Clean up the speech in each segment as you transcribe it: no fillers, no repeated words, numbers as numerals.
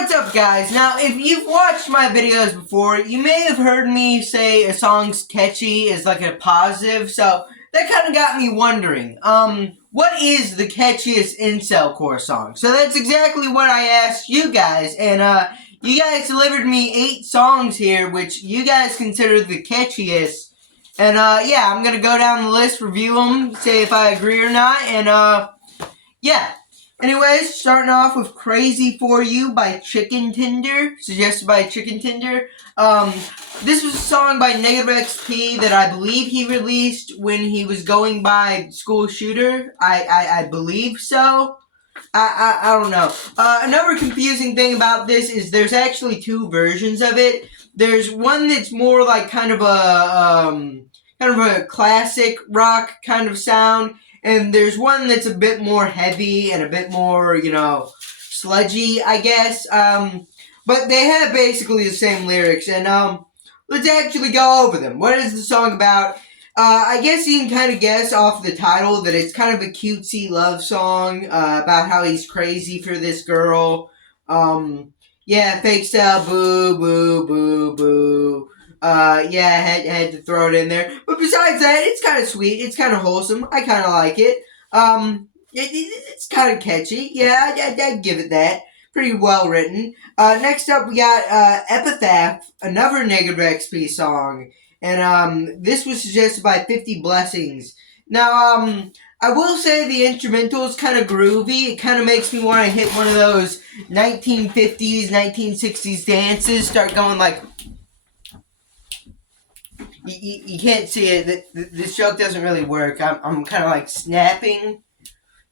what's up, guys? Now, if you've watched my videos before, you may have heard me say a song's catchy is like a positive, so that kind of got me wondering, what is the catchiest incelcore song? So that's exactly what I asked you guys, and, you guys delivered me 8 songs here, which you guys consider the catchiest, and, yeah, I'm gonna go down the list, review them, say if I agree or not, and, yeah. Anyways, starting off with Crazy For You by Chicken Tender, suggested by Chicken Tender. This was a song by Negative XP that I believe he released when he was going by School Shooter. I believe so. I don't know. Another confusing thing about this is there's actually 2 versions of it. There's one that's more like kind of a classic rock kind of sound. And there's one that's a bit more heavy and a bit more, you know, sludgy, I guess. But they have basically the same lyrics. And let's actually go over them. What is the song about? I guess you can kind of guess off the title that it's kind of a cutesy love song about how he's crazy for this girl. Yeah, fake style, boo, boo, boo, boo. Yeah, I had to throw it in there. But besides that, it's kind of sweet. It's kind of wholesome. I kind of like it. It's kind of catchy. Yeah, I'd give it that. Pretty well written. Next up, we got Epitaph, another Negative XP song. And this was suggested by 50 Blessings. Now, I will say the instrumental is kind of groovy. It kind of makes me want to hit one of those 1950s, 1960s dances. Start going like... You can't see it. This joke doesn't really work. I'm kind of like snapping,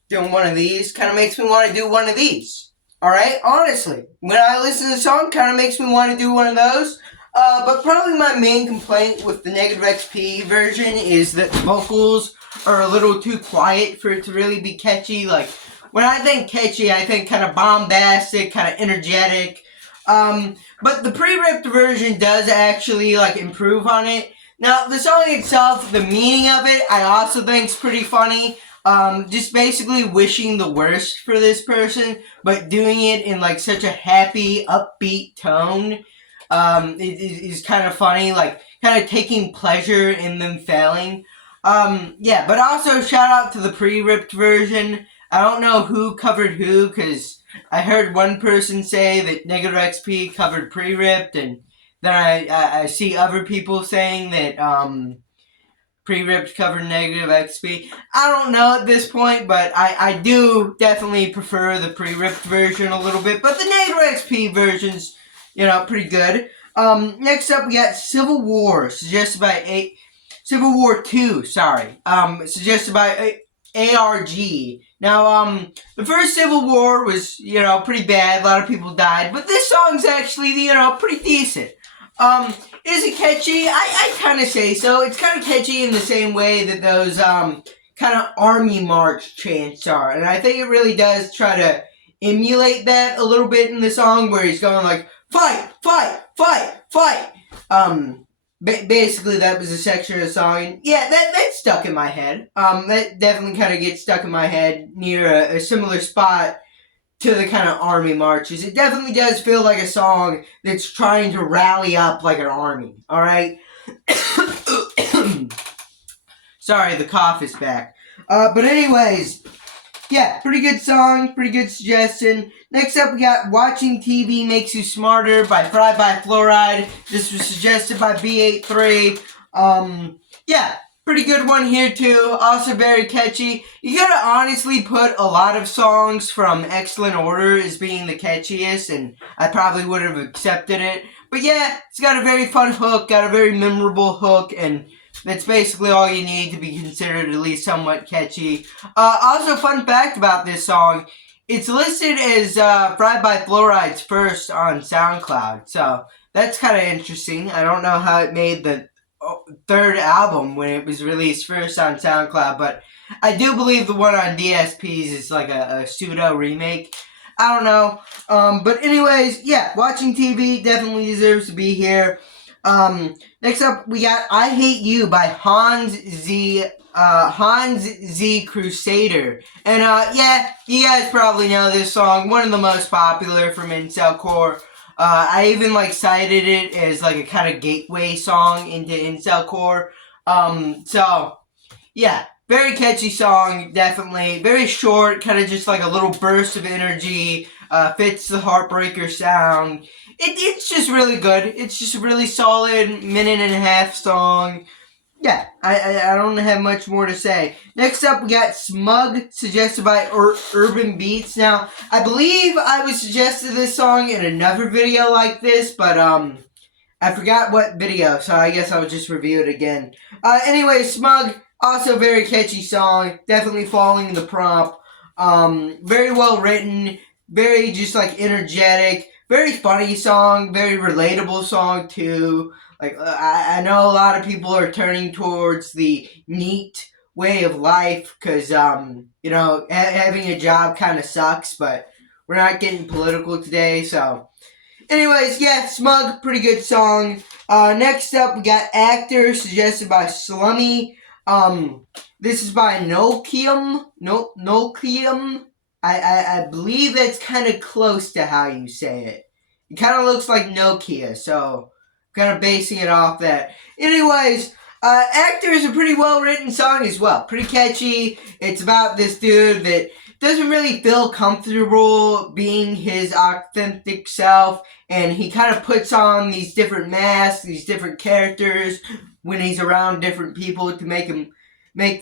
doing one of these. Kind of makes me want to do one of these. Alright? Honestly. When I listen to the song, kind of makes me want to do one of those. But probably my main complaint with the Negative XP version is that the vocals are a little too quiet for it to really be catchy. Like, when I think catchy, I think kind of bombastic, kind of energetic. But the pre-ripped version does actually, like, improve on it. Now, the song itself, the meaning of it, I also think is pretty funny. Just basically wishing the worst for this person, but doing it in, like, such a happy, upbeat tone, is kind of funny. Like, kind of taking pleasure in them failing. Yeah, but also shout out to the pre-ripped version. I don't know who covered who, because I heard one person say that Negative XP covered pre-ripped, and then I see other people saying that pre-ripped covered Negative XP. I don't know at this point, but I do definitely prefer the pre-ripped version a little bit. But the Negative XP version's, you know, pretty good. Next up we got Civil War, suggested by Civil War 2, sorry. Suggested by ARG. Now, the first Civil War was, you know, pretty bad. A lot of people died. But this song's actually, you know, pretty decent. Is it catchy? I kind of say so. It's kind of catchy in the same way that those, kind of army march chants are. And I think it really does try to emulate that a little bit in the song where he's going like, fight, fight, fight, fight. Basically, that was a section of the song. And yeah, that stuck in my head. That definitely kind of gets stuck in my head near a similar spot to the kind of army marches. It definitely does feel like a song that's trying to rally up like an army. Alright? Sorry, the cough is back. But anyways, yeah, pretty good song, pretty good suggestion. Next up, we got Watching TV Makes You Smarter by Fried by Fluoride. This was suggested by B83. Yeah, pretty good one here too. Also very catchy. You gotta honestly put a lot of songs from Excellent Order as being the catchiest, and I probably would have accepted it. But yeah, it's got a very fun hook, got a very memorable hook, and that's basically all you need to be considered at least somewhat catchy. Also, fun fact about this song, it's listed as Fried by Fluoride's first on SoundCloud, so that's kind of interesting. I don't know how it made the 3rd album when it was released first on SoundCloud, but I do believe the one on DSPs is like a pseudo remake. I don't know. But anyways, yeah, Watching TV definitely deserves to be here. Next up, we got I Hate You by Hans Z Crusader. And, yeah, you guys probably know this song. One of the most popular from incelcore. I even, like, cited it as, like, a kind of gateway song into incelcore. So, yeah, very catchy song, definitely. Very short, kind of just like a little burst of energy. Fits the Heartbreaker sound. It's just really good. It's just a really solid minute and a half song. Yeah, I don't have much more to say. Next up, we got Smug, suggested by Urban Beats. Now, I believe I was suggested this song in another video like this, but, I forgot what video, so I guess I'll just review it again. Anyway, Smug, also very catchy song, definitely following the prompt. Very well written, very just like energetic, very funny song, very relatable song too. Like, I know a lot of people are turning towards the neat way of life because, you know, having a job kind of sucks, but we're not getting political today, so. Anyways, yeah, Smug, pretty good song. Next up, we got Actor, suggested by Slummy. This is by Nokium. Nokium. I believe that's kind of close to how you say it. It kind of looks like Nokia, so kind of basing it off that. Anyways, Actor is a pretty well-written song as well. Pretty catchy. It's about this dude that doesn't really feel comfortable being his authentic self, and he kind of puts on these different masks, these different characters when he's around different people to make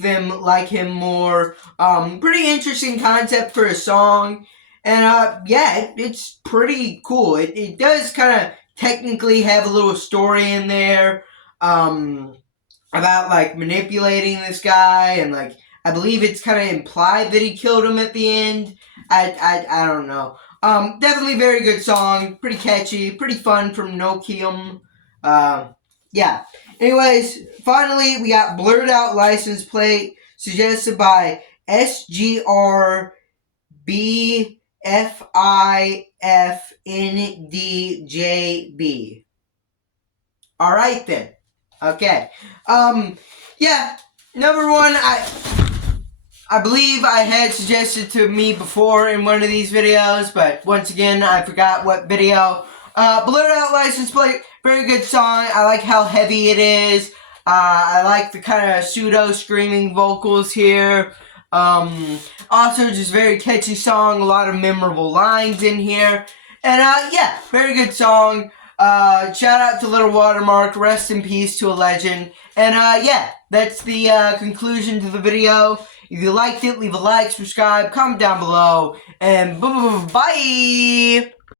them like him more. Pretty interesting concept for a song, and yeah, it's pretty cool. It does kind of technically have a little story in there, about like manipulating this guy, and like I believe it's kind of implied that he killed him at the end. I don't know. Definitely very good song. Pretty catchy. Pretty fun from Nokium. Yeah. Anyways, finally, we got Blurred Out License Plate, suggested by SGRBFIFNDJB. Alright then. Okay. Yeah. Number one, I believe I had suggested to me before in one of these videos, but once again, I forgot what video. Blurred Out License Plate, very good song. I like how heavy it is. I like the kind of pseudo-screaming vocals here. Also, just very catchy song. A lot of memorable lines in here. And, yeah, very good song. Shout out to Little Watermark. Rest in peace to a legend. And, yeah, that's the, conclusion to the video. If you liked it, leave a like, subscribe, comment down below, and bye!